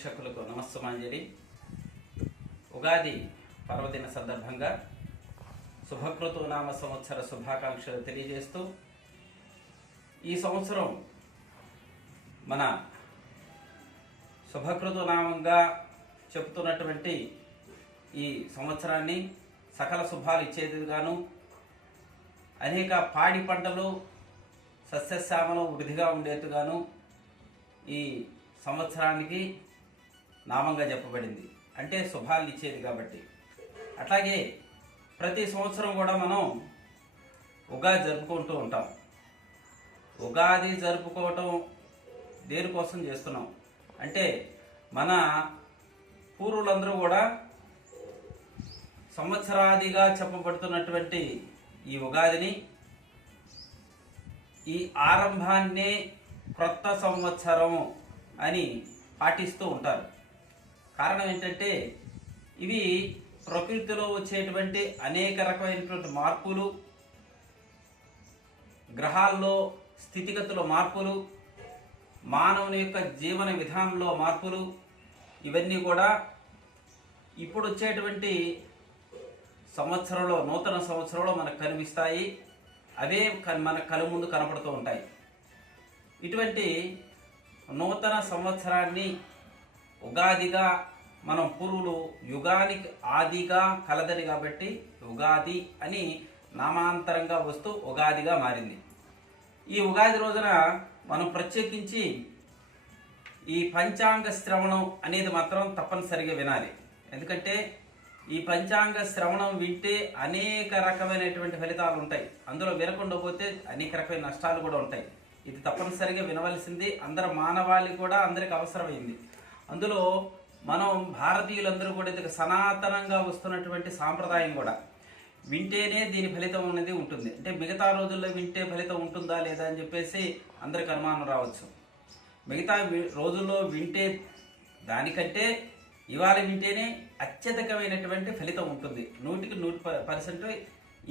వీక్షకులకు నమస్సుమాంజలి. ఉగాది పర్వదిన సందర్భంగా శుభకృతు నామ సంవత్సర శుభాకాంక్షలు తెలియజేస్తూ ఈ సంవత్సరం మన శుభకృతు నామంగా చెబుతున్నటువంటి ఈ సంవత్సరాన్ని సకల శుభాలు ఇచ్చేదిగాను, అనేక పాడి పంటలు సస్యశ్యామలం వృద్ధిగా ఉండేట్టుగాను ఈ సంవత్సరానికి నామంగా చెప్పబడింది. అంటే శుభాలు ఇచ్చేది కాబట్టి. అట్లాగే ప్రతి సంవత్సరం కూడా మనం ఉగాది జరుపుకుంటూ ఉంటాం. ఉగాది జరుపుకోవటం దేనికోసం చేస్తున్నాం అంటే, మన పూర్వులందరూ కూడా సంవత్సరాదిగా చెప్పబడుతున్నటువంటి ఈ ఉగాదిని, ఈ ఆరంభాన్నే క్రొత్త సంవత్సరం అని పాటిస్తూ ఉంటారు. కారణం ఏంటంటే, ఇవి ప్రకృతిలో వచ్చేటువంటి అనేక రకమైనటువంటి మార్పులు, గ్రహాల్లో స్థితిగతుల మార్పులు, మానవుని యొక్క జీవన విధానంలో మార్పులు, ఇవన్నీ కూడా ఇప్పుడు వచ్చేటువంటి సంవత్సరంలో, నూతన సంవత్సరంలో మనకు కనిపిస్తాయి. అవే మన కళ్ళ ముందు కనపడుతూ ఉంటాయి. ఇటువంటి నూతన సంవత్సరాన్ని ఉగాదిగా మనం పూర్వులు యుగానికి ఆదిగా కలదని కాబట్టి ఉగాది అని నామాంతరంగా వస్తూ ఉగాదిగా మారింది. ఈ ఉగాది రోజున మనం ప్రత్యేకించి ఈ పంచాంగ శ్రవణం అనేది మాత్రం తప్పనిసరిగా వినాలి. ఎందుకంటే ఈ పంచాంగ శ్రవణం వింటే అనేక రకమైనటువంటి ఫలితాలు ఉంటాయి. అందులో వినకుండా పోతే అనేక రకమైన నష్టాలు కూడా ఉంటాయి. ఇది తప్పనిసరిగా వినవలసింది. అందరు మానవాళి కూడా అందరికి అవసరమైంది. అందులో మనం భారతీయులందరూ కూడా ఇది సనాతనంగా వస్తున్నటువంటి సాంప్రదాయం కూడా. వింటేనే దీని ఫలితం అనేది ఉంటుంది. అంటే మిగతా రోజుల్లో వింటే ఫలితం ఉంటుందా లేదా అని చెప్పేసి అందరికి అనుమానం రావచ్చు. మిగతా రోజుల్లో వింటే దానికంటే ఇవాళ వింటేనే అత్యధికమైనటువంటి ఫలితం ఉంటుంది. 100%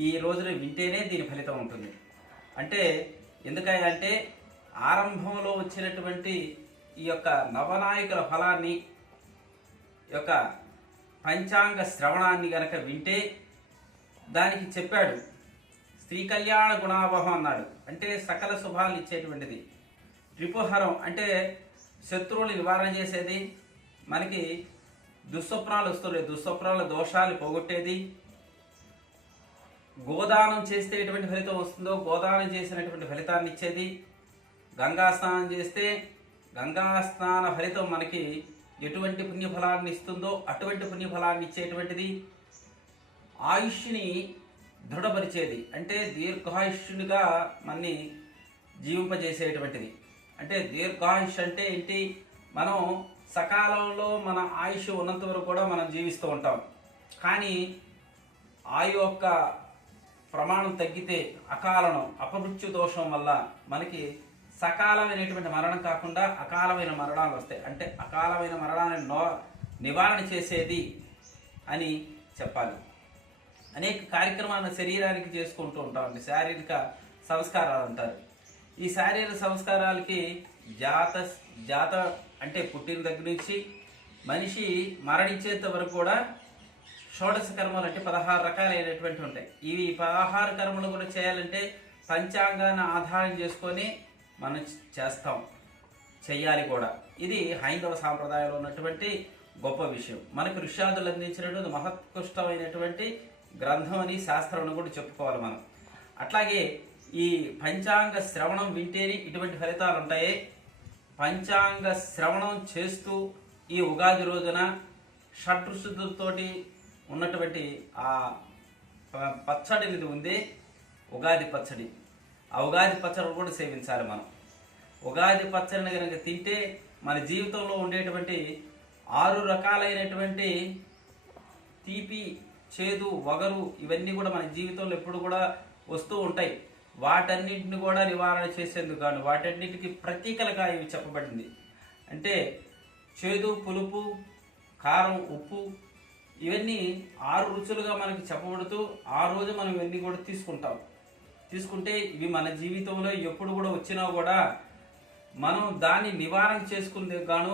ఈ రోజున వింటేనే దీని ఫలితం ఉంటుంది. అంటే ఎందుకంటే ఆరంభంలో వచ్చినటువంటి ఈ యొక్క నవనాయకుల ఫలాన్ని, యొక్క పంచాంగ శ్రవణాన్ని గనక వింటే దానికి చెప్పాడు స్త్రీ కళ్యాణ గుణావహం అన్నాడు. అంటే సకల శుభాలు ఇచ్చేటువంటిది. రిపుహరం అంటే శత్రువులు నివారణ చేసేది, మనకి దుస్వప్నాలు వస్తున్నాయి, దుస్వప్నాల దోషాలు పోగొట్టేది. గోదానం చేస్తే ఎటువంటి ఫలితం వస్తుందో గోదానం చేసినటువంటి ఫలితాన్ని ఇచ్చేది. గంగా స్నానం చేస్తే గంగా స్నాన ఫలితం మనకి ఎటువంటి పుణ్యఫలాన్ని ఇస్తుందో అటువంటి పుణ్యఫలాన్ని ఇచ్చేటువంటిది. ఆయుష్ని దృఢపరిచేది, అంటే దీర్ఘాయుష్యునిగా మనని జీవింపజేసేటువంటిది. అంటే దీర్ఘాయుష్ అంటే ఏంటి, మనం సకాలంలో మన ఆయుష్ ఉన్నంత వరకు కూడా మనం జీవిస్తూ ఉంటాం. కానీ ఆయు యొక్క ప్రమాణం తగ్గితే అకాలం, అపమృత్యు దోషం వల్ల మనకి సకాలమైనటువంటి మరణం కాకుండా అకాలమైన మరణాలు వస్తాయి. అంటే అకాలమైన మరణాన్ని నివారణ చేసేది అని చెప్పాలి. అనేక కార్యక్రమాలను శరీరానికి చేసుకుంటూ ఉంటామండి. శారీరక సంస్కారాలు అంటారు. ఈ శారీరక సంస్కారాలకి జాత అంటే పుట్టిన దగ్గర నుంచి మనిషి మరణించేంత వరకు కూడా షోడశ కర్మలు అంటే 16 రకాలైనటువంటి ఉంటాయి. ఇవి 16 కర్మలు కూడా చేయాలంటే పంచాంగాన్ని ఆధారం చేసుకొని మనం చెయ్యాలి కూడా. ఇది హైందవ సాంప్రదాయంలో ఉన్నటువంటి గొప్ప విషయం. మనకు ఋష్యాదులు అందించినటువంటి మహత్కృష్టమైనటువంటి గ్రంథం అని శాస్త్రం కూడా చెప్పుకోవాలి మనం. అట్లాగే ఈ పంచాంగ శ్రవణం వింటేనే ఇటువంటి ఫలితాలు ఉంటాయి. పంచాంగ శ్రవణం చేస్తూ ఈ ఉగాది రోజున షడ్రుచులతోటి ఉన్నటువంటి ఆ పచ్చడి అనేది ఉంది, ఉగాది పచ్చడి. ఆ ఉగాది పచ్చడిని కూడా సేవించాలి మనం. ఉగాది పచ్చడిని కనుక తింటే మన జీవితంలో ఉండేటువంటి 6 రకాలైనటువంటి తీపి, చేదు, వగరు ఇవన్నీ కూడా మన జీవితంలో ఎప్పుడు కూడా వస్తూ ఉంటాయి. వాటన్నిటిని కూడా నివారణ చేసేందుకు కాను వాటన్నిటికీ ప్రతీకలుగా ఇవి చెప్పబడింది. అంటే చేదు, పులుపు, కారం, ఉప్పు ఇవన్నీ 6 రుచులుగా మనకి చెప్పబడుతూ ఆ రోజు మనం ఇవన్నీ కూడా తీసుకుంటే ఇవి మన జీవితంలో ఎప్పుడు కూడా వచ్చినా కూడా మనం దాన్ని నివారణ చేసుకునేందుకు గాను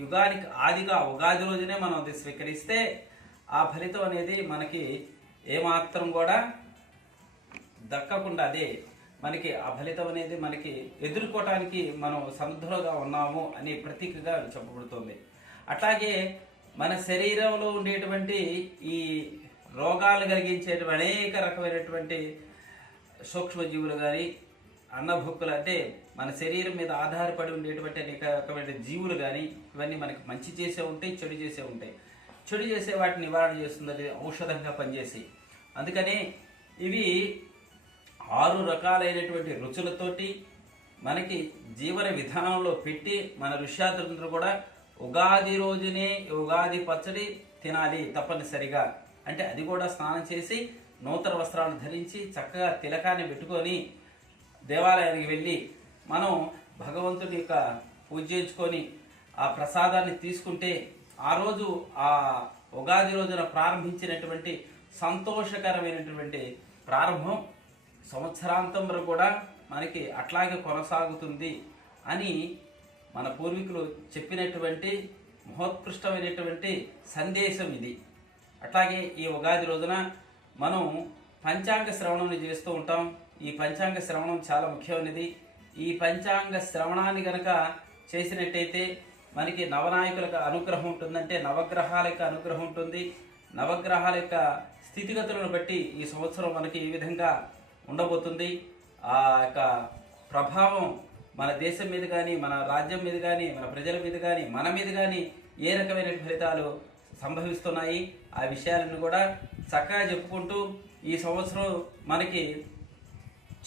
యుగానికి ఆదిగా ఉగాది రోజునే మనం అది స్వీకరిస్తే ఆ ఫలితం అనేది మనకి ఏమాత్రం కూడా దక్కకుండా అదే మనకి ఆ ఫలితం అనేది మనకి ఎదుర్కోవటానికి మనం సమర్థులుగా ఉన్నాము అనే ప్రతీకగా చెప్పబడుతుంది. అట్లాగే మన శరీరంలో ఉండేటువంటి ఈ రోగాలు కలిగించేటువంటి అనేక రకమైనటువంటి సూక్ష్మజీవులు కానీ అన్నభుక్కులు అంటే మన శరీరం మీద ఆధారపడి ఉండేటువంటి అనేక రకమైన జీవులు కానీ ఇవన్నీ మనకి మంచి చేసే ఉంటాయి, చెడు చేసే ఉంటాయి. చెడు చేసే వాటిని నివారణ చేస్తుంది ఔషధంగా పనిచేసి. అందుకని ఇవి 6 రకాలైనటువంటి రుచులతోటి మనకి జీవన విధానంలో పెట్టి మన ఋష్యాదులందరూ కూడా ఉగాది రోజునే ఉగాది పచ్చడి తినాలి తప్పనిసరిగా. అంటే అది కూడా స్నానం చేసి నూతన వస్త్రాలను ధరించి చక్కగా తిలకాన్ని పెట్టుకొని దేవాలయానికి వెళ్ళి మనం భగవంతుడి యొక్క పూజ చేయించుకొని ఆ ప్రసాదాన్ని తీసుకుంటే ఆ రోజు ఆ ఉగాది రోజున ప్రారంభించినటువంటి సంతోషకరమైనటువంటి ప్రారంభం సంవత్సరాంతం వరకు కూడా మనకి అట్లాగే కొనసాగుతుంది అని మన పూర్వీకులు చెప్పినటువంటి మహోత్కృష్టమైనటువంటి సందేశం ఇది. అట్లాగే ఈ ఉగాది రోజున మనం పంచాంగ శ్రవణం చేస్తూ ఉంటాం. ఈ పంచాంగ శ్రవణం చాలా ముఖ్యమైనది. ఈ పంచాంగ శ్రవణాన్ని గనక చేసినట్టయితే మనకి నవనాయకులకు అనుగ్రహం ఉంటుందంటే నవగ్రహాల యొక్క అనుగ్రహం ఉంటుంది. నవగ్రహాల యొక్క స్థితిగతులను బట్టి ఈ సంవత్సరం మనకి ఈ విధంగా ఉండబోతుంది. ఆ యొక్క ప్రభావం మన దేశం మీద కానీ, మన రాజ్యం మీద కానీ, మన ప్రజల మీద కానీ, మన మీద కానీ ఏ రకమైన ఫలితాలు సంభవిస్తున్నాయి ఆ విషయాలను కూడా చక్కగా చెప్పుకుంటూ ఈ సంవత్సరం మనకి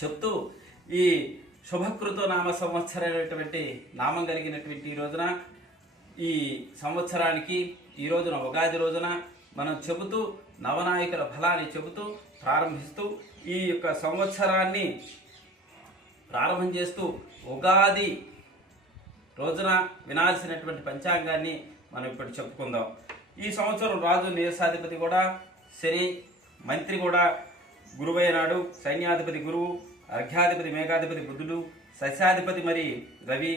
చెప్తూ ఈ శుభకృతో నామ సంవత్సరమైనటువంటి నామం కలిగినటువంటి ఈ రోజున ఈ సంవత్సరానికి ఈ రోజున ఉగాది రోజున మనం చెబుతూ నవనాయకుల ఫలాన్ని చెబుతూ ప్రారంభిస్తూ ఈ యొక్క సంవత్సరాన్ని ప్రారంభం చేస్తూ ఉగాది రోజున వినాల్సినటువంటి పంచాంగాన్ని మనం ఇప్పుడు చెప్పుకుందాం. ఈ సంవత్సరం రాజు నీరసాధిపతి కూడా శని, మంత్రి కూడా గురువయ్య నాడు, సైన్యాధిపతి గురువు, అర్ఘ్యాధిపతి మేఘాధిపతి బుధుడు, సస్యాధిపతి మరి రవి,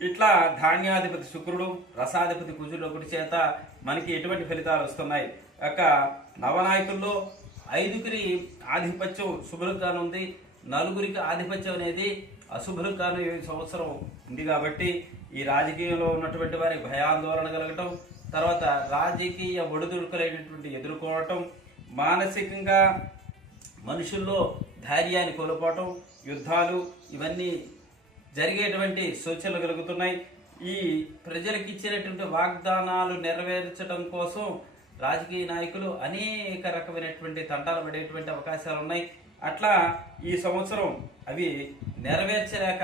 ఇట్లా ధాన్యాధిపతి శుక్రుడు, రసాధిపతి కుజుడు ఒకటి చేత మనకి ఎటువంటి ఫలితాలు వస్తున్నాయి. యొక్క నవనాయకుల్లో 5గురి ఆధిపత్యం శుభ్రంగానే ఉంది, 4గురికి ఆధిపత్యం అనేది అశుభ్రంగాను ఈ సంవత్సరం ఉంది. కాబట్టి ఈ రాజకీయంలో ఉన్నటువంటి వారికి భయాందోళన కలగటం, తర్వాత రాజకీయ ఒడిదుడుకులైనటువంటి ఎదుర్కోవటం, మానసికంగా మనుషుల్లో ధైర్యాన్ని కోల్పోవటం, యుద్ధాలు ఇవన్నీ జరిగేటువంటి సూచనలు కలుగుతున్నాయి. ఈ ప్రజలకు ఇచ్చినటువంటి వాగ్దానాలు నెరవేర్చడం కోసం రాజకీయ నాయకులు అనేక రకమైనటువంటి తంటాలు పడేటువంటి అవకాశాలు ఉన్నాయి. అట్లా ఈ సంవత్సరం అవి నెరవేర్చలేక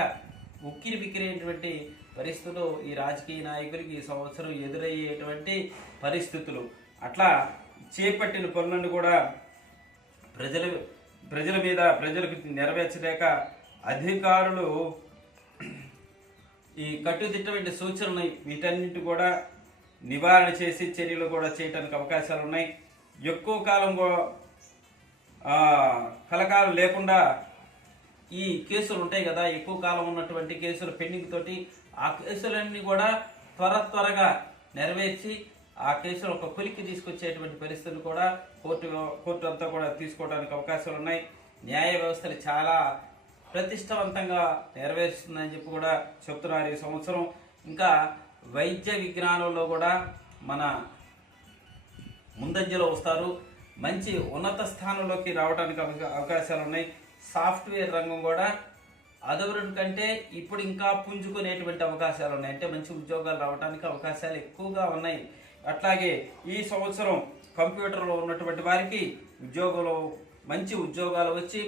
ఉక్కిరి బిక్కిరేటువంటి పరిస్థితులు ఈ రాజకీయ నాయకులకి ఈ సంవత్సరం ఎదురయ్యేటువంటి పరిస్థితులు. అట్లా చేపట్టిన పనులను కూడా ప్రజల మీద ప్రజలకు నెరవేర్చలేక అధికారులు ఈ కట్టుదిట్టమైన సూచనలు వీటన్నిటి కూడా నివారణ చేసి చర్యలు కూడా చేయడానికి అవకాశాలు ఉన్నాయి. ఎక్కువ కాలం కలకాలం లేకుండా ఈ కేసులు ఉంటాయి కదా, ఎక్కువ కాలం ఉన్నటువంటి కేసులు పెండింగ్ తోటి ఆ కేసులన్నీ కూడా త్వరగా నెరవేర్చి ఆ కేసులు ఒక కొలిక్కి తీసుకొచ్చేటువంటి పరిస్థితులు కూడా కోర్టు అంతా కూడా తీసుకోవడానికి అవకాశాలు ఉన్నాయి. న్యాయ వ్యవస్థలు చాలా ప్రతిష్టవంతంగా నెరవేరుస్తుందని చెప్పి కూడా చెప్తున్నారు ఈ సంవత్సరం. ఇంకా వైద్య విజ్ఞానంలో కూడా మన ముందంజలో వస్తారు, మంచి ఉన్నత స్థానంలోకి రావడానికి అవకాశాలు ఉన్నాయి. సాఫ్ట్వేర్ రంగం కూడా అదవరుడి కంటే ఇప్పుడు ఇంకా పుంజుకునేటువంటి అవకాశాలు ఉన్నాయి, అంటే మంచి ఉద్యోగాలు రావడానికి అవకాశాలు ఎక్కువగా ఉన్నాయి. అట్లాగే ఈ సంవత్సరం కంప్యూటర్లో ఉన్నటువంటి వారికి ఉద్యోగంలో మంచి ఉద్యోగాలు వచ్చి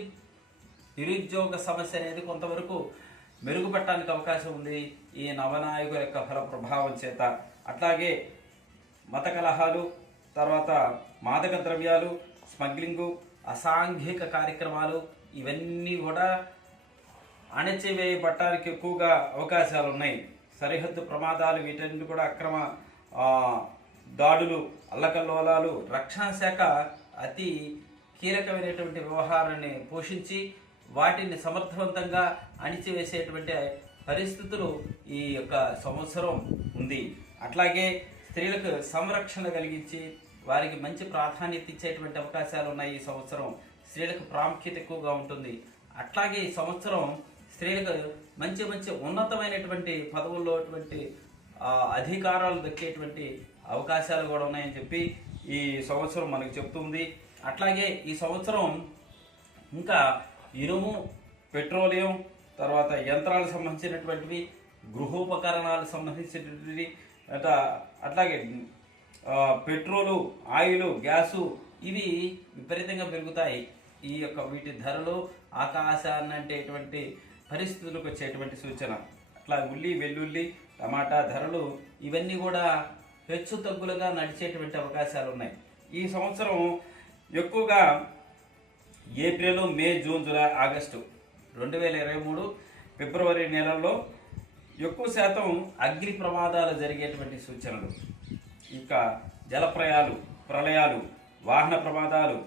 నిరుద్యోగ సమస్య అనేది కొంతవరకు మెరుగుపడటానికి అవకాశం ఉంది ఈ నవనాయకుల యొక్క ఫల ప్రభావం చేత. అట్లాగే మత కలహాలు, తర్వాత మాదక ద్రవ్యాలు, స్మగ్లింగు, అసాంఘిక కార్యక్రమాలు ఇవన్నీ కూడా అణచివేయబట్టానికి ఎక్కువగా అవకాశాలు ఉన్నాయి. సరిహద్దు ప్రమాదాలు, వీటన్నిటి కూడా అక్రమ దాడులు, అల్లకల్లోలాలు, రక్షణ శాఖ అతి కీలకమైనటువంటి వ్యవహారాన్ని పోషించి వాటిని సమర్థవంతంగా అణిచివేసేటువంటి పరిస్థితులు ఈ యొక్క సంవత్సరం ఉంది. అట్లాగే స్త్రీలకు సంరక్షణ కలిగించి వారికి మంచి ప్రాధాన్యత ఇచ్చేటువంటి అవకాశాలు ఉన్నాయి. ఈ సంవత్సరం స్త్రీలకు ప్రాముఖ్యత ఎక్కువగా ఉంటుంది. అట్లాగే ఈ సంవత్సరం స్త్రీలకు మంచి మంచి ఉన్నతమైనటువంటి పదవుల్లో అధికారాలు దక్కేటువంటి అవకాశాలు కూడా ఉన్నాయని చెప్పి ఈ సంవత్సరం మనకు చెప్తుంది. అట్లాగే ఈ సంవత్సరం ఇంకా ఇనుము, పెట్రోలియం, తర్వాత యంత్రాలకు సంబంధించినటువంటివి, గృహోపకరణాలకు సంబంధించినటువంటివి, అట్లాగే పెట్రోలు, ఆయిల్, గ్యాసు ఇవి విపరీతంగా పెరుగుతాయి. ఈ యొక్క వీటి ధరలు ఆకాశాన్ని అంటేటువంటి పరిస్థితులకు వచ్చేటువంటి సూచన. అట్లా ఉల్లి, వెల్లుల్లి, టమాటా ధరలు ఇవన్నీ కూడా హెచ్చు తగ్గులుగా నడిచేటువంటి అవకాశాలు ఉన్నాయి. ఈ సంవత్సరం ఎక్కువగా ఏప్రిల్, మే, జూన్, జూలై, ఆగస్టు 2023 ఫిబ్రవరి నెలల్లో ఎక్కువ శాతం అగ్ని ప్రమాదాలు జరిగేటువంటి సూచనలు. ఇక జలప్రయాలు, ప్రళయాలు, వాహన ప్రమాదాలు,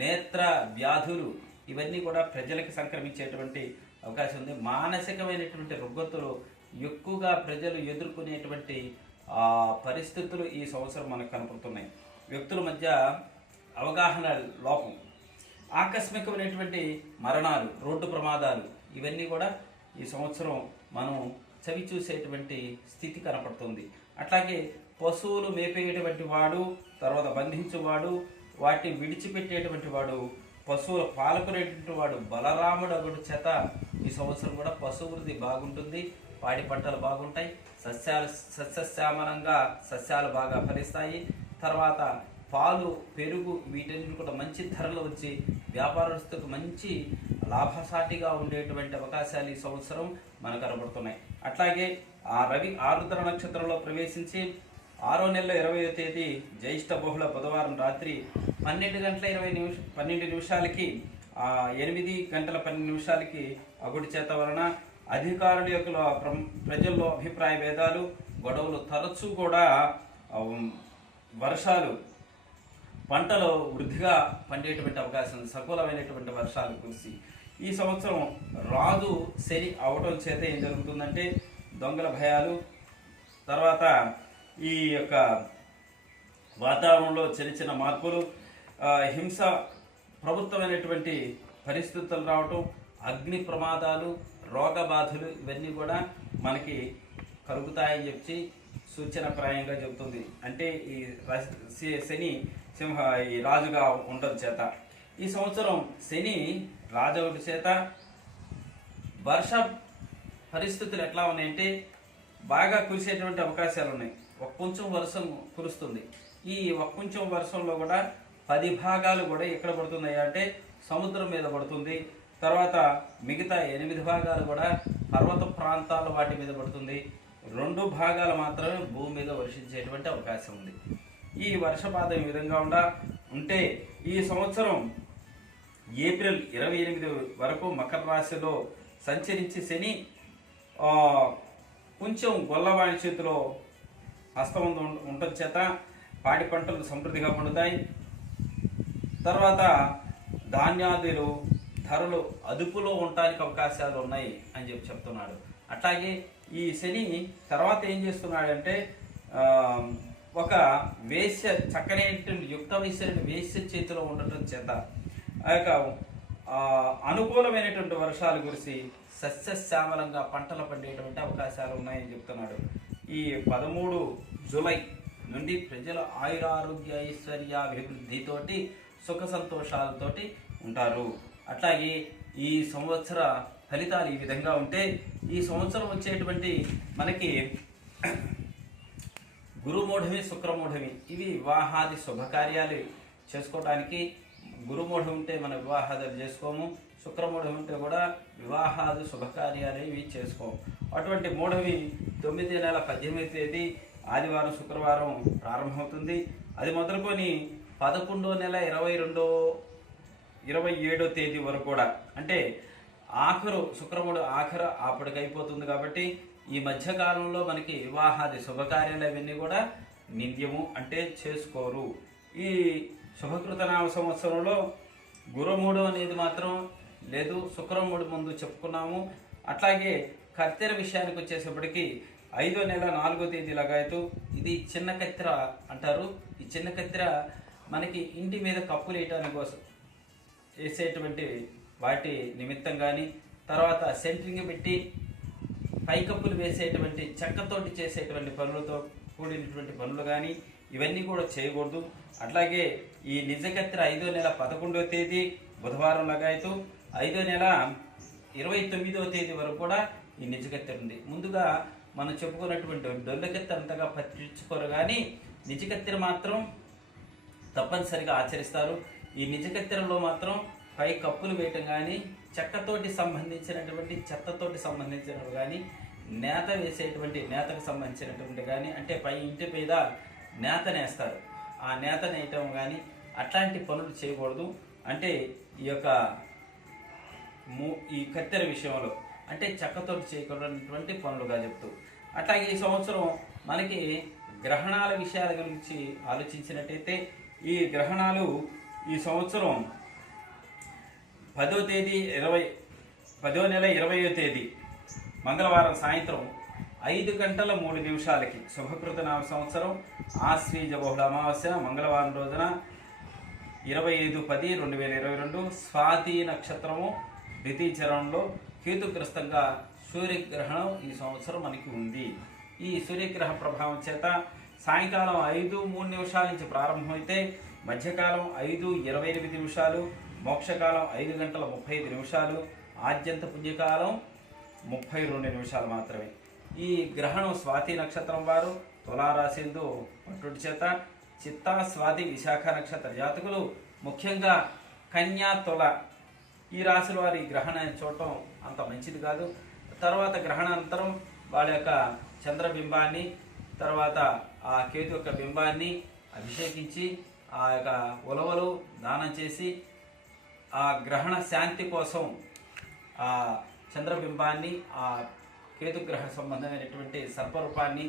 నేత్ర వ్యాధులు ఇవన్నీ కూడా ప్రజలకు సంక్రమించేటువంటి అవకాశం ఉంది. మానసికమైనటువంటి రుగ్మతలు ఎక్కువగా ప్రజలు ఎదుర్కొనేటువంటి పరిస్థితులు ఈ సంవత్సరం మనకు కనపడుతున్నాయి. వ్యక్తుల మధ్య అవగాహన లోపం, ఆకస్మికమైనటువంటి మరణాలు, రోడ్డు ప్రమాదాలు ఇవన్నీ కూడా ఈ సంవత్సరం మనం చవి చూసేటువంటి స్థితి కనపడుతుంది. అట్లాగే పశువులు మేపేటువంటి వాడు, తర్వాత బంధించేవాడు, వాటిని విడిచిపెట్టేటువంటి వాడు, పశువుల పాలకునేటువంటి వాడు బలరాముడు అగుడు చేత ఈ సంవత్సరం కూడా పశువులది బాగుంటుంది. పాడి పంటలు బాగుంటాయి. సస్యశ్యామలంగా సస్యాలు బాగా ఫలిస్తాయి. తర్వాత పాలు, పెరుగు వీటన్నిటి కూడా మంచి ధరలు వచ్చి వ్యాపారస్తులకు మంచి లాభసాటిగా ఉండేటువంటి అవకాశాలు ఈ సంవత్సరం మనకు కనబడుతున్నాయి. అట్లాగే ఆ రవి ఆరుద్ర నక్షత్రంలో ప్రవేశించి 6వ నెల 20వ తేదీ జ్యేష్ఠ బహుళ బుధవారం రాత్రి 12 నిమిషాలకి 8 గంటల 12 నిమిషాలకి అగుడి చేత వలన అధికారుల యొక్క ప్రజల్లో అభిప్రాయ భేదాలు, గొడవలు, తరచూ కూడా వర్షాలు, పంటలు వృద్ధిగా పండేటువంటి అవకాశం, సకులమైనటువంటి వర్షాలు కురిసి ఈ సంవత్సరం రాజు శని అవటం చేత ఏం జరుగుతుందంటే దొంగల భయాలు, తర్వాత ఈ యొక్క వాతావరణంలో చిన్న చిన్న మార్పులు, హింస, ప్రభుత్వమైనటువంటి పరిస్థితులు రావటం, అగ్ని ప్రమాదాలు, రోగ బాధలు ఇవన్నీ కూడా మనకి కలుగుతాయని చెప్పి సూచనప్రాయంగా చెబుతుంది. అంటే ఈ శని ఈ రాజుగా ఉండడం చేత ఈ సంవత్సరం శని రాజవుడి చేత వర్ష పరిస్థితులు ఎట్లా ఉన్నాయంటే బాగా కురిసేటువంటి అవకాశాలు ఉన్నాయి. కొంచెం వర్షం కురుస్తుంది. ఈ కొంచెం వర్షంలో కూడా 10 భాగాలు కూడా ఎక్కడ పడుతున్నాయి అంటే సముద్రం మీద పడుతుంది. తర్వాత మిగతా 8 భాగాలు కూడా పర్వత ప్రాంతాల వాటి మీద పడుతుంది. 2 భాగాలు మాత్రమే భూమి మీద వర్షించేటువంటి అవకాశం ఉంది. ఈ వర్షపాతం ఈ విధంగా ఉంటే ఈ సంవత్సరం ఏప్రిల్ 28 వరకు మకర రాశిలో సంచరించి శని కొంచెం గొల్లవాణి చేతిలో హస్తమందు ఉండటం చేత పాడి పంటలు సమృద్ధిగా పండుతాయి. తర్వాత ధాన్యాదులు ధరలు అదుపులో ఉండటానికి అవకాశాలు ఉన్నాయి అని చెప్తున్నాడు. అట్లాగే ఈ శని తర్వాత ఏం చేస్తున్నాడంటే ఒక వేశ్య, చక్కని యుక్త వయసు వేశ్య చేతిలో ఉండటం చేత ఆ యొక్క అనుకూలమైనటువంటి వర్షాలు కురిసి సస్యశ్యామలంగా పంటలు పండేటువంటి అవకాశాలు ఉన్నాయని చెప్తున్నాడు. ఈ 13 జూలై నుండి ప్రజలు ఆయురారోగ్య ఐశ్వర్యాభివృద్ధితోటి సుఖ సంతోషాలతోటి ఉంటారు. అట్లాగే ఈ సంవత్సర ఫలితాలు ఈ విధంగా ఉంటే ఈ సంవత్సరం వచ్చేటువంటి మనకి గురుమూఢమి, శుక్రమూఢమి ఇవి వివాహాది శుభకార్యాలు చేసుకోవడానికి. గురుమూఢం ఉంటే మన వివాహాలు చేసుకోము, శుక్రమూఢం ఉంటే కూడా వివాహాది శుభకార్యాలు ఇవి చేసుకోము. అటువంటి మూఢమి 9 నెల 18వ తేదీ ఆదివారం, శుక్రవారం ప్రారంభమవుతుంది. అది మొదలుకొని 11వ నెల 27వ తేదీ వరకు కూడా, అంటే శుక్రముడు ఆఖరు అప్పటికైపోతుంది. కాబట్టి ఈ మధ్యకాలంలో మనకి వివాహాది శుభకార్యాలు అవన్నీ కూడా నింద్యము, అంటే చేసుకోరు. ఈ శుభకృతనామ సంవత్సరంలో గురుమూడు అనేది మాత్రం లేదు, శుక్రముడు ముందు చెప్పుకున్నాము. అట్లాగే కత్తెర విషయానికి వచ్చేసప్పటికి 5వ నెల 4వ తేదీ లగాయతు. ఇది చిన్న కత్తెర అంటారు. ఈ చిన్న కత్తెర మనకి ఇంటి మీద కప్పులు వేయటానికి కోసం వేసేటువంటి వాటి నిమిత్తం కానీ, తర్వాత సెంట్రింగ్ పెట్టి పైకప్పులు వేసేటువంటి చెక్కతోటి చేసేటువంటి పనులతో కూడినటువంటి పనులు కానీ ఇవన్నీ కూడా చేయకూడదు. అట్లాగే ఈ నిజ కత్తెర 5వ నెల 11వ తేదీ బుధవారం లగాయతు. 5వ నెల 29వ తేదీ వరకు కూడా ఈ నిజ కత్తెర ఉంది. ముందుగా మనం చెప్పుకున్నటువంటి డొల్ల కత్తెర అంతగా పట్టించుకోరు, కానీ నిజ కత్తెర మాత్రం తప్పనిసరిగా ఆచరిస్తారు. ఈ నిజ కత్తెరలో మాత్రం పై కప్పులు వేయటం కానీ, చెక్కతోటి సంబంధించినటువంటి చెత్తతోటి సంబంధించినవి కానీ, నేత వేసేటువంటి నేతకు సంబంధించినటువంటి కానీ, అంటే పై ఇంటి మీద నేత నేస్తారు, ఆ నేత నేయటం కానీ అట్లాంటి పనులు చేయకూడదు. అంటే ఈ యొక్క ఈ కత్తెర విషయంలో అంటే చెక్కతోటి చేయకూడనటువంటి పనులుగా చెప్తూ, అట్లాగే ఈ సంవత్సరం మనకి గ్రహణాల విషయాల గురించి ఆలోచించినట్టయితే ఈ గ్రహణాలు ఈ సంవత్సరం 10వ నెల 20వ తేదీ మంగళవారం సాయంత్రం 5:03 శుభకృత నామ సంవత్సరం ఆశ్వీజ బహుళ అమావాస్య మంగళవారం రోజున 25/10/2022 స్వాతి నక్షత్రము ద్వితీయ చరణంలో కేతుగ్రస్తంగా సూర్యగ్రహణం ఈ సంవత్సరం మనకి ఉంది. ఈ సూర్యగ్రహ ప్రభావం చేత సాయంకాలం 5:03 నుంచి ప్రారంభమైతే మధ్యకాలం 5:28, మోక్షకాలం 5:35, ఆద్యంత పుణ్యకాలం 32 మాత్రమే. ఈ గ్రహణం స్వాతి నక్షత్రం వారు తులారాశిందు పట్టుడి చేత చిత్తా స్వాతి విశాఖ నక్షత్ర జాతకులు ముఖ్యంగా కన్యా తుల ఈ రాశుల వారి గ్రహణాన్ని చూడటం అంత మంచిది కాదు. తర్వాత గ్రహణానంతరం వాళ్ళ యొక్క చంద్రబింబాన్ని, తర్వాత ఆ కేతు యొక్క బింబాన్ని అభిషేకించి ఆ యొక్క ఉలవలు దానం చేసి ఆ గ్రహణ శాంతి కోసం ఆ చంద్రబింబాన్ని, ఆ కేతుగ్రహ సంబంధమైనటువంటి సర్పరూపాన్ని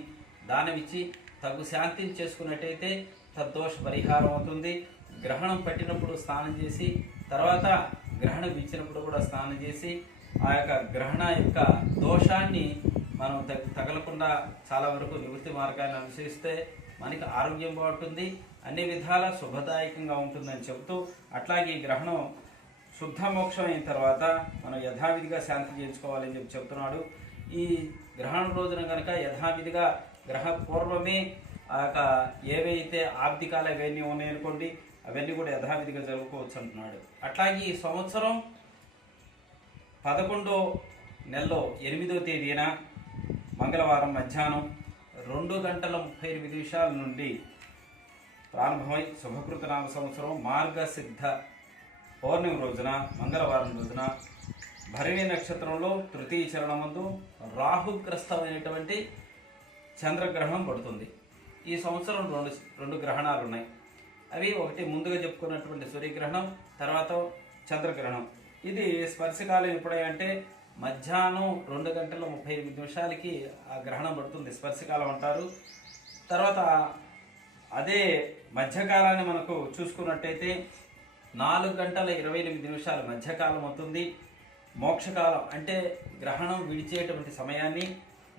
దానమిచ్చి తగు శాంతిని చేసుకున్నట్టయితే తద్దోష పరిహారం అవుతుంది. గ్రహణం పట్టినప్పుడు స్నానం చేసి, తర్వాత గ్రహణం ఇచ్చినప్పుడు కూడా స్నానం చేసి ఆ యొక్క గ్రహణ యొక్క దోషాన్ని మనం తగలకుండా చాలా వరకు నివృత్తి మార్గాన్ని అనుసరిస్తే మనకి ఆరోగ్యం బాగుంటుంది, అన్ని విధాల శుభదాయకంగా ఉంటుందని చెబుతూ, అట్లాగే ఈ గ్రహణం శుద్ధ మోక్షం అయిన తర్వాత మనం యథావిధిగా శాంతి చేయించుకోవాలని చెప్పి చెప్తున్నాడు. ఈ గ్రహణం రోజున కనుక యథావిధిగా గ్రహ పూర్వమే ఆ యొక్క ఏవైతే ఆబ్దికాలు అవన్నీ ఉన్నాయనుకోండి, అవన్నీ కూడా యథావిధిగా జరుపుకోవచ్చు అంటున్నాడు. అట్లాగే ఈ సంవత్సరం 11వ నెలలో 8వ తేదీన మంగళవారం మధ్యాహ్నం 2:38 నుండి ప్రారంభమై శుభకృత నామ సంవత్సరం మార్గసిద్ధ పౌర్ణమి రోజున మంగళవారం రోజున భరణి నక్షత్రంలో తృతీయ చరణమందు రాహుగ్రస్తమైనటువంటి చంద్రగ్రహణం పడుతుంది. ఈ సంవత్సరం రెండు గ్రహణాలు ఉన్నాయి. అవి ఒకటి ముందుగా చెప్పుకున్నటువంటి సూర్యగ్రహణం, తర్వాత చంద్రగ్రహణం. ఇది స్పర్శకాలం ఎప్పుడంటే మధ్యాహ్నం 2:38 ఆ గ్రహణం పడుతుంది, స్పర్శకాలం అంటారు. తర్వాత అదే మధ్యకాలాన్ని మనకు చూసుకున్నట్టయితే 4:28 మధ్యకాలం అవుతుంది. మోక్షకాలం అంటే గ్రహణం విడిచేటువంటి సమయాన్ని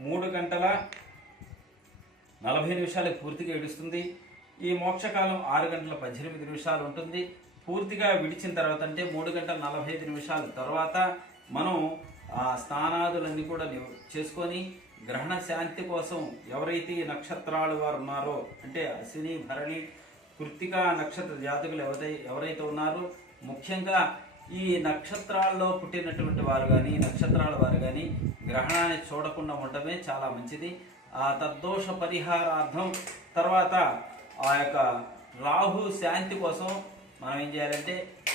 3:40 పూర్తిగా విడుస్తుంది. ఈ మోక్షకాలం 6:18 ఉంటుంది. పూర్తిగా విడిచిన తర్వాత అంటే 3:45 తర్వాత మనం ఆ స్నానాదులన్నీ కూడా చేసుకొని గ్రహణ శాంతి కోసం ఎవరైతే ఈ నక్షత్రాలు వారు ఉన్నారో, అంటే అశ్విని, భరణి, కృత్తికా నక్షత్ర జాతకులు ఎవరైతే ఉన్నారో, ముఖ్యంగా ఈ నక్షత్రాల్లో పుట్టినటువంటి వారు కానీ నక్షత్రాల వారు కానీ గ్రహణాన్ని చూడకుండా ఉండటమే చాలా మంచిది. ఆ తద్దోష పరిహారార్థం తర్వాత ఆ యొక్క రాహు శాంతి కోసం మనం ఏం చేయాలంటే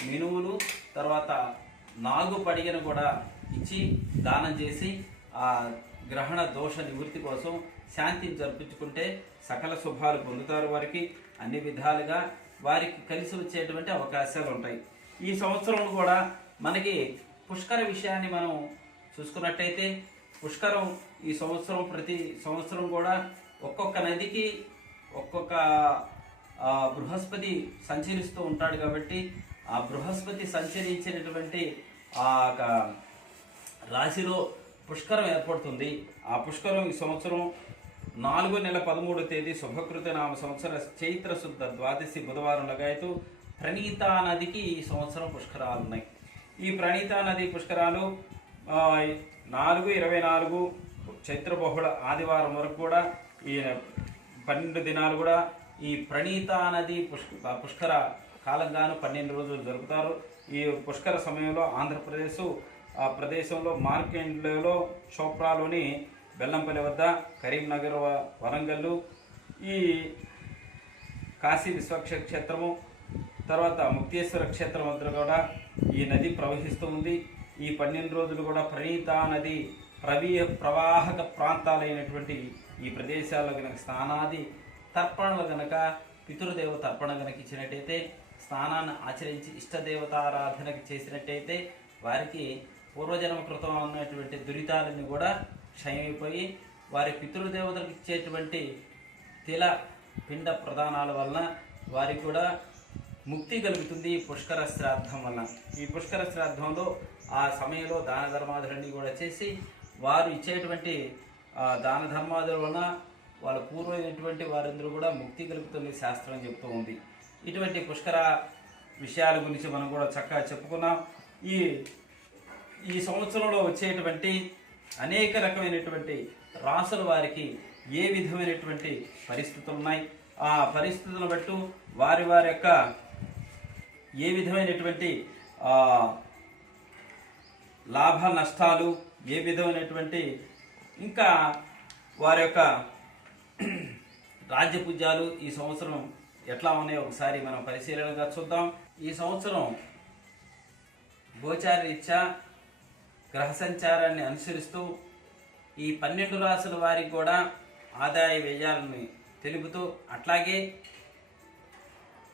మినువులు, తర్వాత నాగు పడిగను కూడా ఇచ్చి దానం చేసి ఆ గ్రహణ దోష నివృత్తి కోసం శాంతిని జరిపించుకుంటే సకల శుభాలు పొందుతారు. వారికి అన్ని విధాలుగా వారికి కలిసి వచ్చేటువంటి అవకాశాలు ఉంటాయి. ఈ సంవత్సరం కూడా మనకి పుష్కర విషయాన్ని మనం చూసుకున్నట్టయితే పుష్కరం ఈ సంవత్సరం ప్రతి సంవత్సరం కూడా ఒక్కొక్క నదికి ఒక్కొక్క బృహస్పతి సంచరిస్తూ ఉంటాడు. కాబట్టి ఆ బృహస్పతి సంచరించినటువంటి ఆ రాశిలో పుష్కరం ఏర్పడుతుంది. ఆ పుష్కరం ఈ సంవత్సరం 4 నెల 13 తేదీ శుభకృత నామ సంవత్సర చైత్ర శుద్ధ ద్వాదశి బుధవారం లగాయతు ప్రణీతా నదికి ఈ సంవత్సరం పుష్కరాలు ఉన్నాయి. ఈ ప్రణీతా నది పుష్కరాలు 4/24 చైత్ర బహుళ ఆదివారం వరకు కూడా ఈ 12 దినాలు కూడా ఈ ప్రణీతా నది పుష్కర కాలంగాను 12 రోజులు జరుపుతారు. ఈ పుష్కర సమయంలో ఆంధ్రప్రదేశ్ ఆ ప్రదేశంలో మార్కెండ్లలో చోప్రాలోని బెల్లంపల్లి వద్ద, కరీంనగర్, వరంగల్లు, ఈ కాశీ విశ్వక్ష క్షేత్రము, తర్వాత ముక్తేశ్వర క్షేత్రం వద్ద కూడా ఈ నది ప్రవహిస్తూ ఉంది. ఈ 12 రోజులు కూడా ప్రణీతా నది ప్రవాహక ప్రాంతాలైనటువంటి ఈ ప్రదేశాల్లో కనుక స్నానాది తర్పణలు కనుక పితృదేవత తర్పణ కనుక ఇచ్చినట్టయితే, స్నానాన్ని ఆచరించి ఇష్టదేవతారాధనకి చేసినట్టయితే వారికి పూర్వజన్మ కృతం ఉన్నటువంటి దురితాలన్నీ కూడా క్షయమైపోయి వారి పితృదేవతలకు ఇచ్చేటువంటి తిల పిండ ప్రదానాల వలన వారికి కూడా ముక్తి కలుగుతుంది పుష్కర శ్రాద్ధం వలన. ఈ పుష్కర శ్రాద్ధంలో ఆ సమయంలో దాన ధర్మాదులన్నీ కూడా చేసి వారు ఇచ్చేటువంటి దాన ధర్మాదుల వలన వాళ్ళ పూర్వమైనటువంటి వారందరూ కూడా ముక్తి కలుగుతుంది శాస్త్రం చెప్తూ ఉంది. ఇటువంటి పుష్కర విషయాల గురించి మనం కూడా చక్కగా చెప్పుకున్నాం. ఈ సంవత్సరంలో వచ్చేటువంటి అనేక రకమైనటువంటి రాసుల వారికి ఏ విధమైనటువంటి పరిస్థితులు ఉన్నాయి, ఆ పరిస్థితులను బట్టి వారి యొక్క ఏ విధమైనటువంటి లాభ నష్టాలు, ఏ విధమైనటువంటి ఇంకా వారి యొక్క రాజ్యపూజ్యాలు ఈ సంవత్సరం ఎట్లా ఉన్నాయో ఒకసారి మనం పరిశీలనగా చూద్దాం. ఈ సంవత్సరం గోచార రీత్యా గ్రహ సంచారాన్ని అనుసరిస్తూ ఈ 12 రాసుల వారికి కూడా ఆదాయ వ్యయాలను తెలుపుతూ, అట్లాగే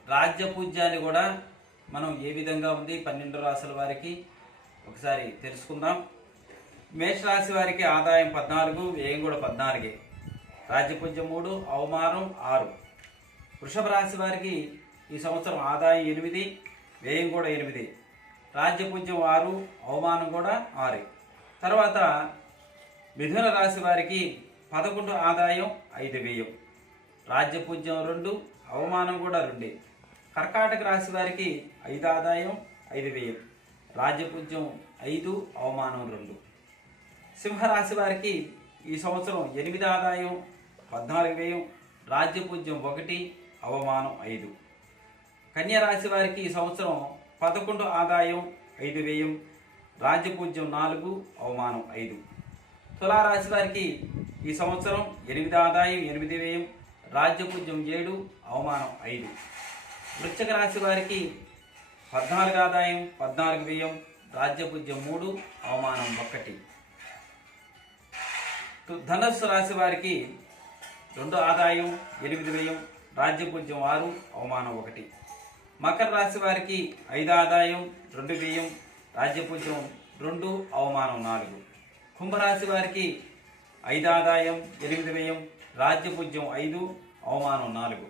రాజ్యపూజ్యాన్ని కూడా మనం ఏ విధంగా ఉంది 12 రాసుల వారికి ఒకసారి తెలుసుకుందాం. మేషరాశి వారికి ఆదాయం 14, వ్యయం కూడా 14, రాజ్యపూజ్యం 3, అవమానం 6. వృషభ రాశి వారికి ఈ సంవత్సరం ఆదాయం 8, వ్యయం కూడా 8, రాజ్యపూజ్యం 6, అవమానం కూడా 6. తర్వాత మిథున రాశి వారికి 11 ఆదాయం, 5 వ్యయం, రాజ్యపూజ్యం 2, అవమానం కూడా 2. కర్కాటక రాశి వారికి 5 ఆదాయం, 5 వ్యయం, రాజ్యపూజ్యం 5, అవమానం 2. సింహరాశి వారికి ఈ సంవత్సరం 8 ఆదాయం, 14 వ్యయం, రాజ్యపూజ్యం 1, అవమానం 5. కన్యా రాశి వారికి ఈ సంవత్సరం 11 ఆదాయం, 5 వ్యయం, రాజ్యపూజ్యం 4, అవమానం 5. తులారాశి వారికి ఈ సంవత్సరం 8 ఆదాయం, 8 వ్యయం, రాజ్యపూజ్యం 7, అవమానం 5. వృశ్చిక రాశి వారికి 14 ఆదాయం, 14 వ్యయం, రాజ్యపూజ్యం 3, అవమానం 1. ధనస్సు రాశి వారికి 2 ఆదాయం, 8 వ్యయం, రాజ్యపూజ్యం 6, అవమానం 1. మకర రాశి వారికి 5 ఆదాయం, 2 వ్యయం, రాజ్యపూజ్యం 2, అవమానం 4. కుంభరాశి వారికి 5 ఆదాయం, 8 వ్యయం, రాజ్యపూజ్యం 5, అవమానం 4.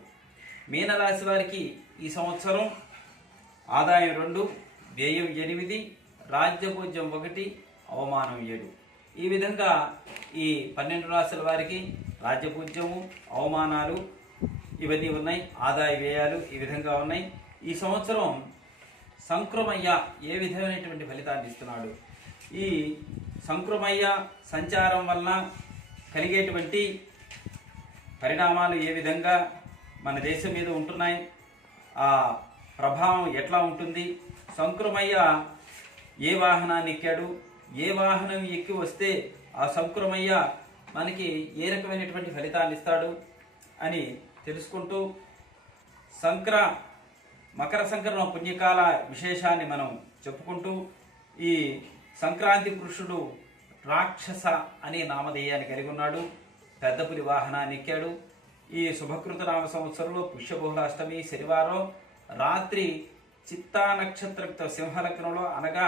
మీనరాశి వారికి ఈ సంవత్సరం ఆదాయం 2, వ్యయం 8, రాజ్యపూజ్యం 1, అవమానం 7. ఈ విధంగా ఈ 12 రాశుల వారికి రాజ్యపూజ్యము, అవమానాలు ఇవన్నీ ఉన్నాయి, ఆదాయ వ్యయాలు ఈ విధంగా ఉన్నాయి. ఈ సంవత్సరం సంక్రమయ్య ఏ విధమైనటువంటి ఫలితాన్ని ఇస్తున్నాడు, ఈ సంక్రమయ్య సంచారం వలన కలిగేటువంటి పరిణామాలు ఏ విధంగా మన దేశం మీద ఉంటున్నాయి, ఆ ప్రభావం ఎట్లా ఉంటుంది, సంక్రమయ్య ఏ వాహనాన్ని ఎక్కాడు, ఏ వాహనం ఎక్కి వస్తే ఆ సంక్రమయ్య మనకి ఏ రకమైనటువంటి ఫలితాన్ని ఇస్తాడు అని తెలుసుకుంటూ మకర సంక్రమణ పుణ్యకాల విశేషాన్ని మనం చెప్పుకుంటూ, ఈ సంక్రాంతి పురుషుడు రాక్షస అనే నామధేయాన్ని కలిగి ఉన్నాడు, పెద్ద పులి వాహనాన్ని ఎక్కాడు. ఈ శుభకృత నామ సంవత్సరంలో పుష్యబహుళాష్టమి శనివారం రాత్రి చిత్తా నక్షత్రయుక్త సింహలగ్నంలో అనగా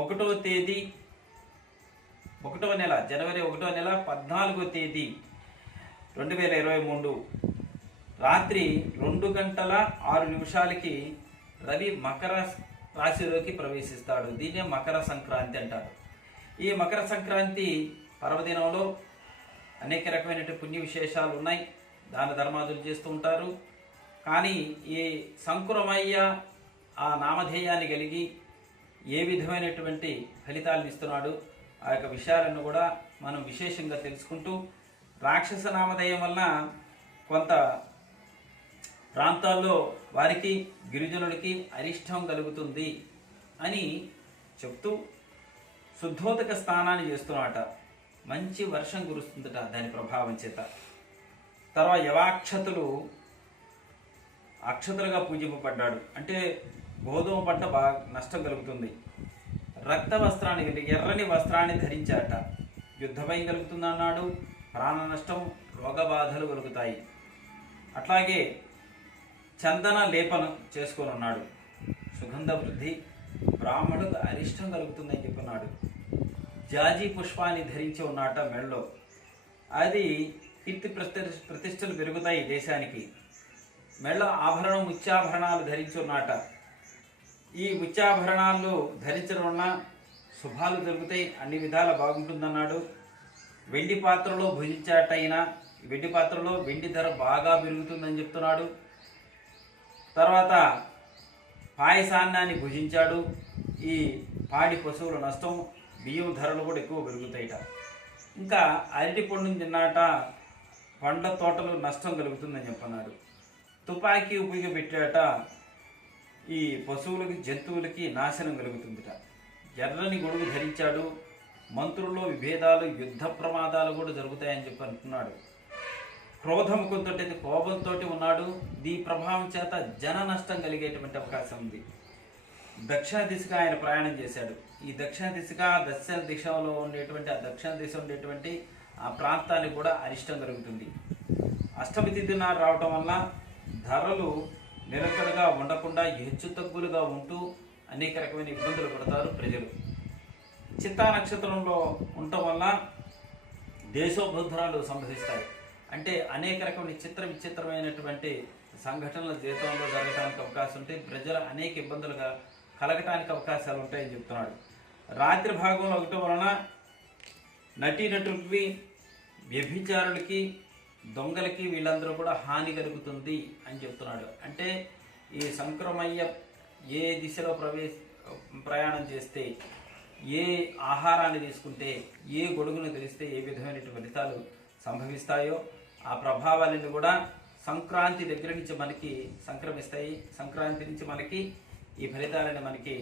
1వ తేదీ 1వ నెల జనవరి 1వ నెల 14వ తేదీ 2023 రాత్రి 2:06 రవి మకర రాశిలోకి ప్రవేశిస్తాడు. దీన్నే మకర సంక్రాంతి అంటారు. ఈ మకర సంక్రాంతి పర్వదినంలో అనేక రకమైనటువంటి పుణ్య విశేషాలు ఉన్నాయి, దాన ధర్మాదులు చేస్తూ ఉంటారు. కానీ ఈ సంకురమయ్య ఆ నామధేయాన్ని కలిగి ఏ విధమైనటువంటి ఫలితాలను ఇస్తున్నాడు, ఆ యొక్క విషయాలను కూడా మనం విశేషంగా తెలుసుకుంటూ, రాక్షస నామధేయం వలన కొంత ప్రాంతాల్లో వారికి గిరిజనులకి అరిష్టం కలుగుతుంది అని చెప్తూ శుద్ధోదక స్నానాన్ని చేస్తున్నమాట. మంచి వర్షం కురుస్తుందట దాని ప్రభావం చేత. తర్వాత యవాక్షతులు అక్షతులుగా పూజింపబడ్డాడు, అంటే గోధుమ పంట బాగా నష్టం కలుగుతుంది. రక్త వస్త్రాన్ని ఎర్రని వస్త్రాన్ని ధరించాట, యుద్ధ భయం కలుగుతుంది అన్నాడు, ప్రాణ నష్టం రోగ బాధలు కలుగుతాయి. అట్లాగే చందన లేపనం చేసుకొని ఉన్నాడు, సుగంధ వృద్ధి, బ్రాహ్మణులకు అరిష్టం కలుగుతుందని చెప్పన్నాడు. జాజీ పుష్పాన్ని ధరించి ఉన్నట మెడలో, అది కీర్తి ప్రతిష్టలు పెరుగుతాయి దేశానికి. మెడలో ఆభరణం ముత్యాభరణాలు ధరించి ఉన్నట, ఈ ముత్యాభరణాలు ధరించడం వలన శుభాలు జరుగుతాయి, అన్ని విధాల బాగుంటుందన్నాడు. వెండి పాత్రలో భుజించాటైనా వెండి పాత్రలో వెండి ధర బాగా పెరుగుతుందని చెప్తున్నాడు. తర్వాత పాయసాన్నాన్ని భుజించాడు, ఈ పాడి పశువుల నష్టం, బియ్యం ధరలు కూడా ఎక్కువ పెరుగుతాయిట. ఇంకా అరటి పండుని తిన్నాట, పండ్ల తోటలు నష్టం కలుగుతుందని చెప్పన్నాడు. తుపాకీ ఉపయోగపెట్టాట, ఈ పశువులకి జంతువులకి నాశనం కలుగుతుందిట. ఎర్రని గొడుగు ధరించాడు, మంత్రుల్లో విభేదాలు యుద్ధ ప్రమాదాలు కూడా జరుగుతాయని చెప్పి అంటున్నాడు. క్రోధముఖంతో కోపంతో ఉన్నాడు, దీని ప్రభావం చేత జన నష్టం కలిగేటువంటి అవకాశం ఉంది. దక్షిణ దిశగా ఆయన ప్రయాణం చేశాడు. ఈ దక్షిణ దిశగా దక్షిణ దిశలో ఉండేటువంటి ఆ దక్షిణ దిశ ఉండేటువంటి ఆ ప్రాంతానికి కూడా అరిష్టం కలుగుతుంది. అష్టమి తిథి నాడు రావటం వల్ల ధరలు నిరంతరంగా ఉండకుండా హెచ్చు తగ్గులుగా ఉంటూ అనేక రకమైన ఇబ్బందులు పడతారు ప్రజలు. చిత్తా నక్షత్రంలో ఉండటం వల్ల దేశోద్ధరణలు సంభవిస్తాయి, అంటే అనేక రకమైన విచిత్రమైనటువంటి సంఘటనలు జీవితంలో జరగడానికి అవకాశం ఉంటాయి, ప్రజలు అనేక ఇబ్బందులుగా కలగటానికి అవకాశాలు ఉంటాయని చెప్తున్నాడు. రాత్రి భాగంలో ఒకటం వలన నటీనటులకి, వ్యభిచారులకి, దొంగలకి వీళ్ళందరూ కూడా హాని కలుగుతుంది అని చెప్తున్నాడు. అంటే ఈ సంక్రమయ్య ఏ దిశలో ప్రయాణం చేస్తే, ఏ ఆహారాన్ని తీసుకుంటే, ఏ గొడుగును తెలిస్తే ఏ విధమైనటువంటి ఫలితాలు సంభవిస్తాయో ఆ ప్రభావాలను కూడా సంక్రాంతి దగ్గర నుంచి మనకి సంక్రమిస్తాయి. సంక్రాంతి నుంచి మనకి ఈ ఫలితాలను మనకి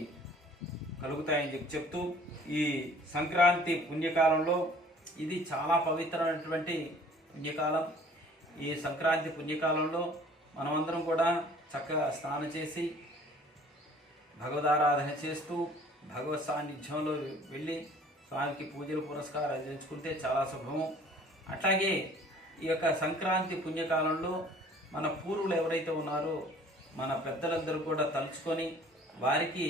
కలుగుతాయని చెప్తూ, ఈ సంక్రాంతి పుణ్యకాలంలో ఇది చాలా పవిత్రమైనటువంటి పుణ్యకాలం. ఈ సంక్రాంతి పుణ్యకాలంలో మనమందరం కూడా చక్కగా స్నానం చేసి భగవదారాధన చేస్తూ భగవత్ సాన్నిధ్యంలో వెళ్ళి స్వామికి పూజలు పురస్కారాలు అందించుకుంటే చాలా శుభము. అట్లాగే ఈ యొక్క సంక్రాంతి పుణ్యకాలంలో మన పూర్వులు ఎవరైతే ఉన్నారో మన పెద్దలందరూ కూడా తలుచుకొని వారికి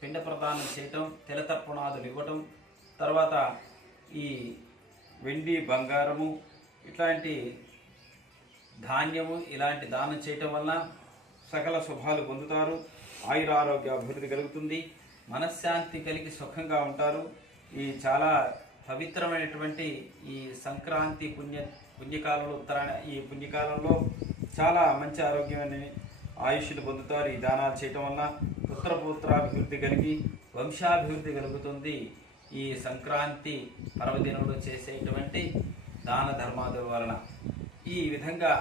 పిండ ప్రదానం చేయటం, తిలతర్పణాదులు ఇవ్వటం, తర్వాత ఈ వెండి బంగారము ఇట్లాంటి ధాన్యము ఇలాంటి దానం చేయటం వల్ల సకల శుభాలు పొందుతారు, ఆయురారోగ్య అభివృద్ధి కలుగుతుంది, మనశ్శాంతి కలిగి సుఖంగా ఉంటారు. ఈ చాలా పవిత్రమైనటువంటి ఈ సంక్రాంతి పుణ్యకాలంలో ఈ పుణ్యకాలంలో చాలా మంచి ఆరోగ్యమైన ఆయుష్ను పొందుతారు. ఈ దానాలు చేయటం వల్ల పుత్రాభివృద్ధి కలిగి వంశాభివృద్ధి కలుగుతుంది. ఈ సంక్రాంతి పర్వదినంలో చేసేటువంటి దాన ధర్మాదుల వలన ఈ విధంగా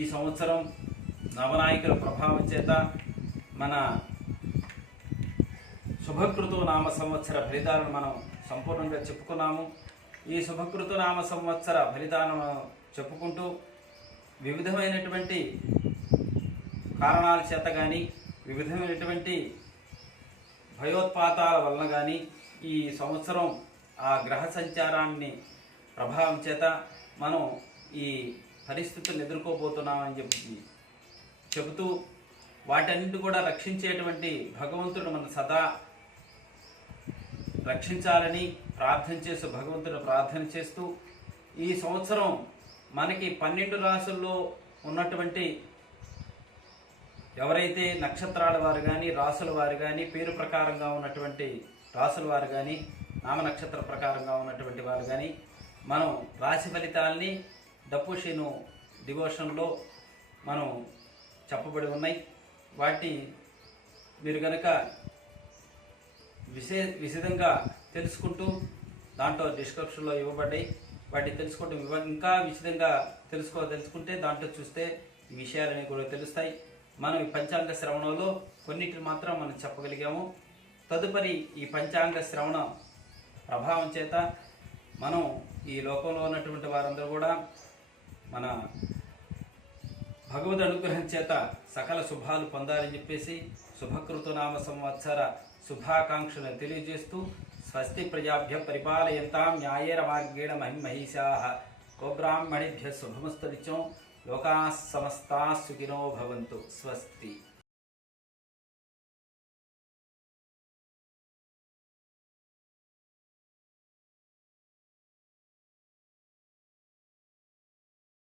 ఈ సంవత్సరం నవనాయకుల ప్రభావం చేత మన శుభకృతు నామ సంవత్సర ఫలితాలను మనం సంపూర్ణంగా చెప్పుకున్నాము. ఈ శుభకృతు నామ సంవత్సర ఫలితాలను చెప్పుకుంటూ వివిధమైనటువంటి కారణాల చేత కానీ వివిధమైనటువంటి భయోత్పాతాల వలన కానీ ఈ సంవత్సరం ఆ గ్రహ సంచారాన్ని ప్రభావం చేత మనం ఈ పరిస్థితులను ఎదుర్కోబోతున్నామని చెబుతూ వాటన్నిటి కూడా రక్షించేటువంటి భగవంతుడు మన సదా రక్షించాలని భగవంతుడు ప్రార్థన చేస్తూ ఈ సంవత్సరం మనకి 12 రాసుల్లో ఉన్నటువంటి ఎవరైతే నక్షత్రాల వారు కానీ రాసుల వారు కానీ పేరు ప్రకారంగా ఉన్నటువంటి రాసుల వారు కానీ నామ నక్షత్ర ప్రకారంగా ఉన్నటువంటి వాళ్ళు కానీ మనం రాశి ఫలితాలని డప్పుషీను డివోషన్లో మనం చెప్పబడి ఉన్నాయి. వాటి మీరు కనుక విశదంగా తెలుసుకుంటూ దాంట్లో డిస్క్రిప్షన్లో ఇవ్వబడ్డాయి. వాటిని తెలుసుకుంటూ ఇంకా విశదంగా తెలుసుకుంటే దాంట్లో చూస్తే ఈ విషయాలన్నీ కూడా తెలుస్తాయి. మనం ఈ పంచాంగ శ్రవణంలో కొన్నిటిని మాత్రం మనం చెప్పగలిగాము. తదుపరి ఈ పంచాంగ శ్రవణ ప్రభావం చేత మనం ఈ లోకంలో ఉన్నటువంటి వారందరూ కూడా మన భగవద్ అనుగ్రహం చేత సకల శుభాలు పొందాలని చెప్పేసి శుభకృతనామ సంవత్సర శుభాకాంక్షలు తెలియజేస్తూ స్వస్తి ప్రజాభ్య పరిపాలయంతాం న్యాయేన మార్గేణ మహిమహీషాః గోబ్రాహ్మణేభ్యः శుభమస్తు నిత్యం లోకాः సమస్తాः సుఖినో భవంతు. స్వస్తి.